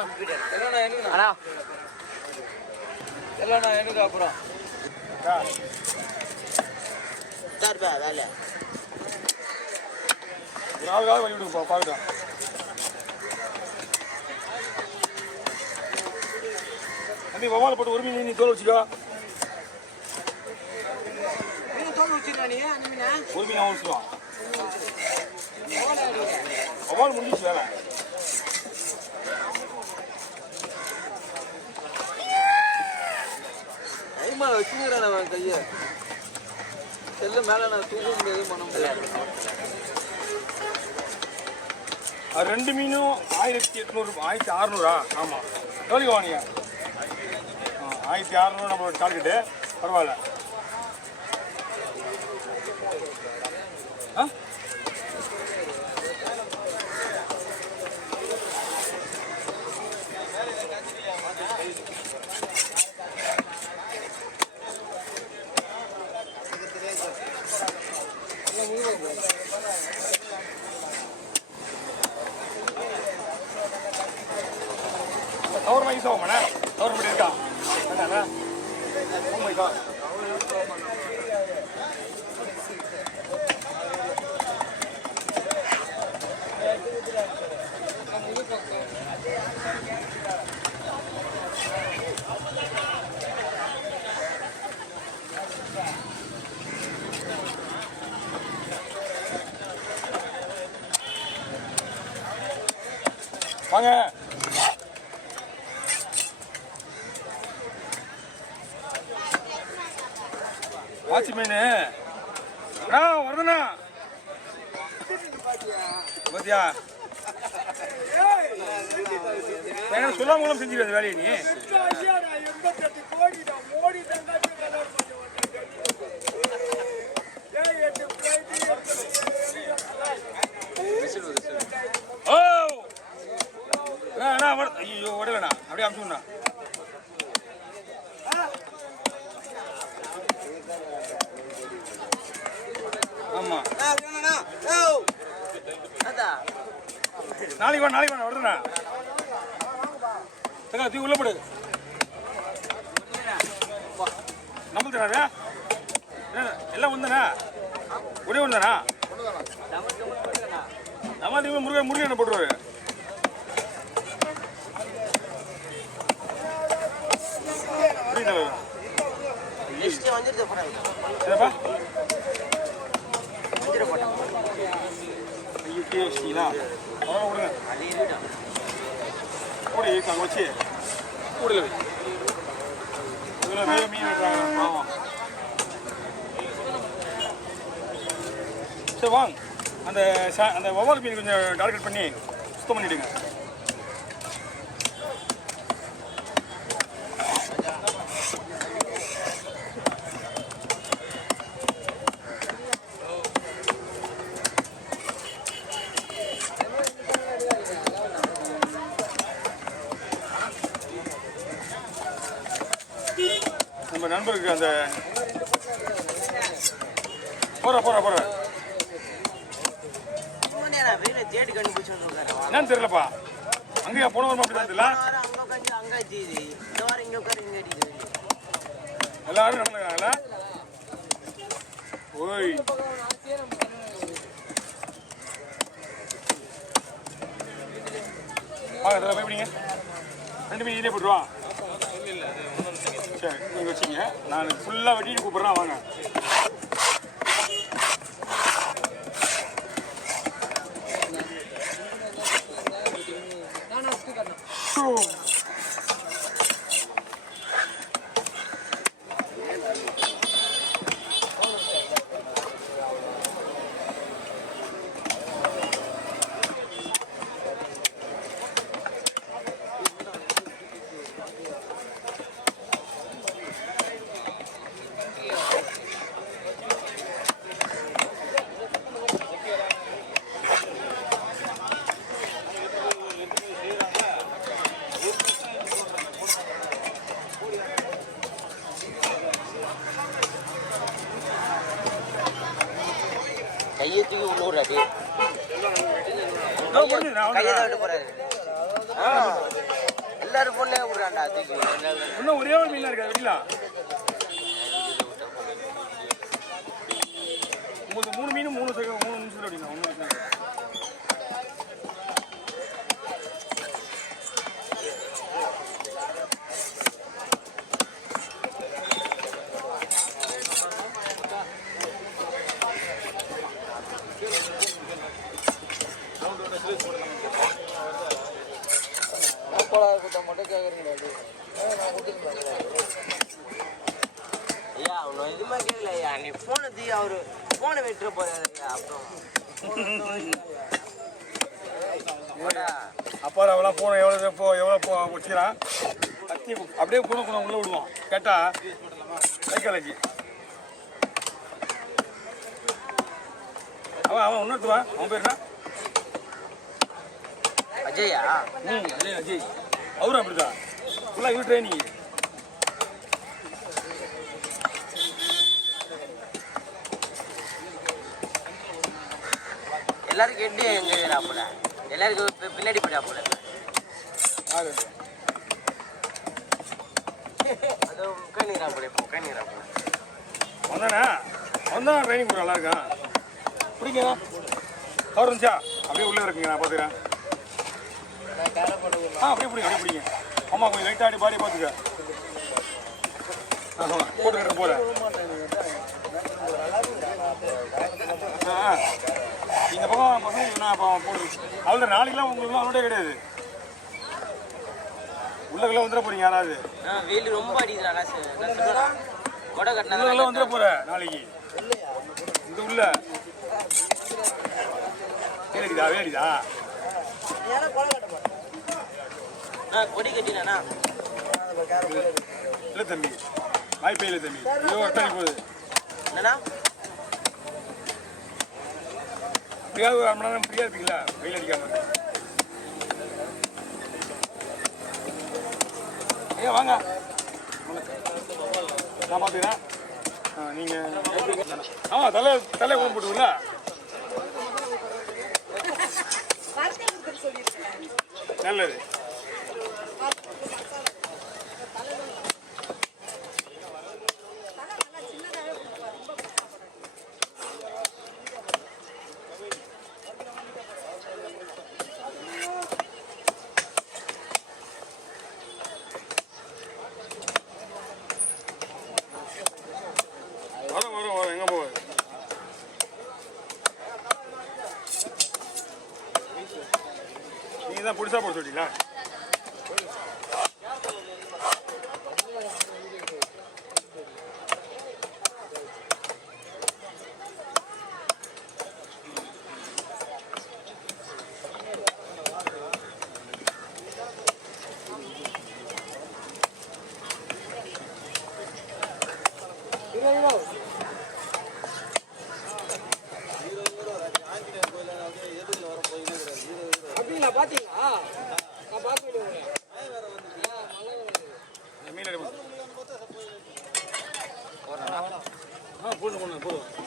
அண்ணா இல்லைண்ணா எனக்கு அப்புறம் வேலை வழி விடுப்பா பாருடா. தம்பி வவால் போட்டு ஒரு மீன் நீ தோல் வச்சுக்கோ. ஒரு மீன் அவன் வச்சுருவான். வவால் முடிஞ்சிச்சு வேலை. வச்சுக்கிறேன் கையை செல்லு மேலே நான் தூக்க முடியாது பண்ண முடியாது. ரெண்டு மீனும் 1800 1600. ஆமாம் எவ்வளோக்கு வாங்க 1600 நம்மளோட டார்கெட்டு. பரவாயில்ல. ஆ கவர் வாங்கி சாப்பிடுமாண்ணா? கவர் மட்டும் இருக்கா? வேண்டாண்ணா. ஓமைக்கா வாங்க. வாட்சி மீன் வருதுண்ணா. பாத்தியா சொல்லாம செஞ்சிருக்க வேலையை நீ. ஐயோ உடலண்ணா அப்படியே அனுப்பிச்சுண்ணா. ஆமா நாளைக்கு வேணா வருதுண்ணா. தூ உள்ள போடு. நம்மளுக்கு எல்லாம் ஒன்றுண்ணா. ஒரே ஒன்று தானா? நம்ம முருகன் போட்டுருவாரு. சரிப்பா கூடி அங்கே வச்சு கூடையில் வை. மீன் விடுறாங்க. ஆமாம் சரி வாங்க. அந்த வவ்வால் மீன் கொஞ்சம் டார்கெட் பண்ணி சுத்தம் பண்ணிவிடுங்க. நம்ம நண்பருக்கு அந்த போற என்னன்னு தெரியலப்பா. அங்கேயா போன வாரம் அப்படி தான் தெரியல. எல்லாரும் நடந்துக்கிறாங்களா? ஓய் வாங்க பயப்படிங்க. 2 மீன் இதே போட்டுருவா. சரி நீங்கள் வச்சிங்க. நான் ஃபுல்லாக வெட்டிட்டு கூப்பிட்றேன். வாங்க. கையை தூக்கி உள்ள விடுறாடி. கையை தான் விட்டு போறாரு. இன்னும் ஒரே ஒரு மீன் இருக்கா வெட்டிலாம் உங்களுக்கு 3 மீன் 3 நிமிஷத்துல வெட்டிக்கலாம் ஒன்றும் மட்டும் கேட்குறீங்களா நான் கொடுத்துருந்தேன் ஐயா அவனு எதுவுமே கேட்கல ஐயா நீ ஃபோனை தீ அவரு ஃபோனை வெட்டுற போறாரு ஐயா அப்புறம் அப்பா அவெல்லாம் ஃபோனை எவ்வளோ வச்சுக்கிறான் கத்தி அப்படியே கூட உள்ளே விடுவான் கேட்டால் சைக்காலஜி அவன் இன்னொருத்துவா அவன் பேர் என்ன அஜயா அஜய் அவரும் அப்படிதான் ஃபுல்லாக இவரு ட்ரைனிங் எல்லாருக்கும் எட்டு எங்க போல எல்லாருக்கும் பின்னாடி போட்டா போல அது கண்ணீரா போல இப்போ கண்ணீரா போல வந்தானா ட்ரைனிங் போட நல்லா இருக்கான் பிடிக்கா அவர் இருந்துச்சா அப்படியே உள்ளே இருக்குங்க நான் பார்த்துக்கிறேன் அப்படியே பிடிங்க ஆமா கொஞ்சம் லைட்டாக ஆடி பாடி பார்த்துக்க போட்டுக்கிட்டு போல இந்த பக்கம் பசங்க நான் போடு அவ்வளோ நாளைக்கெல்லாம் உங்களுக்குலாம் அவனோட கிடையாது உள்ளக்கெல்லாம் வந்துட போறீங்க யாராவது வெயில் ரொம்ப அடிக்கிறாங்க கொடை கட்டினா வந்துட போற நாளைக்கு இந்த உள்ள வேடிதா கொடி கட்டினா இல்லை தம்பி வாய்ப்பே இல்லை தம்பி ஐயோ அத்தானி போகுது என்னண்ணா அப்படியாவது ஒரு 1 மணி நேரம் ஃப்ரீயாக இருப்பீங்களா வெயில் அடிக்காம ஐயா வாங்க நான் பார்த்துக்கிறேன் நீங்கள் தலை கொண்டு போட்டுங்களா நல்லது வரும் எங்கே போகுது நீங்கள் தான் புதுசாக போட சொல்லிட்டீங்களா அப்படிங்களா பாத்தீங்களா நான் பார்க்க மீன் போதும்